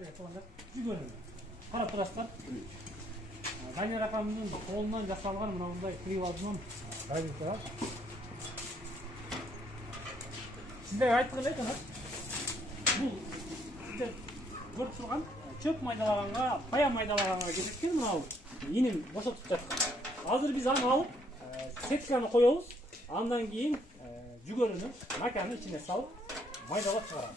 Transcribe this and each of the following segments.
sizlerge туганда жүгөрүн. Карап турасыздар. Данияр акамыздын колунан жасалган мындай приводдон газет бар. Сиздерге айткым келет ана. Бул сиздер көрүп турган чөп майдалаганга, пая майдалаганга кеткен мынау иним бошотуп жаткан. Азыр биз аны алып, сетканы коебуз. Андан кийин жүгөрүнү маканын ичине салып майдалап чыгарабыз.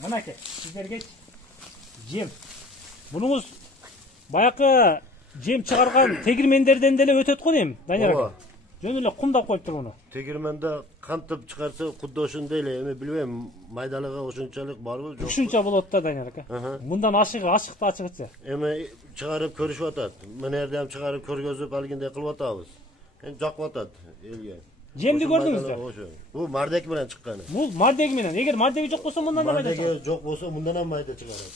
Мынакей, сиздерге жем. Бунуңуз баякы жем чыгарган тегирмендерден деле өтөт го дейм, Данияр ака. Жөн эле кумдап коюптур муну. Тегирменде кантып чыгарса, кудда ошондой эле, эми билбейм, майдалыгы ошончолук барбы, жок. Ушунча болот да, Данияр ака. Мындан ашыкты ачыгычы. Эми чыгарып көрүшүп атат. Мына жерде ham чыгарып көргөзүп алгендей кылып атабыз. Эми жакып атат элге. Жемди көрдүңүздөр? Бул мардек менен чыкканы. Бул мардеги менен. Эгер мардеги жок болсо мындан да майда чыгат. Мардеги жок болсо мындан ham майда чыгарат.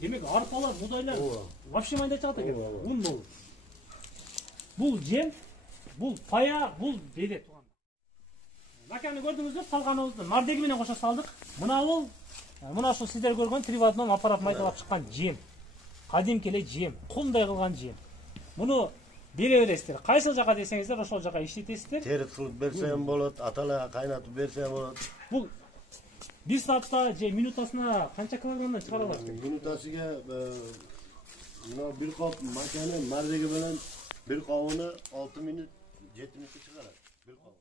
Демек арпалар, буудайлар вообще майда чыгат экен. Ун болуп. Бул жем, бул пая, бул бере туган. Маканы көрдүңүздөр, салганыбызды мардеги менен кошо салдык. Мына ушул сиздер көргөн приводдон аппарат майдалап чыккан жем. Кадимки эле жем, кумдай кылган жем. Муну бере бересиздер. Кайсыл жака десеңиздер, ошол жака иштетесиздер. Терит кылып берсем болот, аталарга кайнатып берсем болот. Бул 1 саатта же минутасына канча килограммдан чыгара алат? Минутасыга мына бир коп маканы мардеги менен бир кабыны 6 минут 7 минутта чыгарат. Бир кап.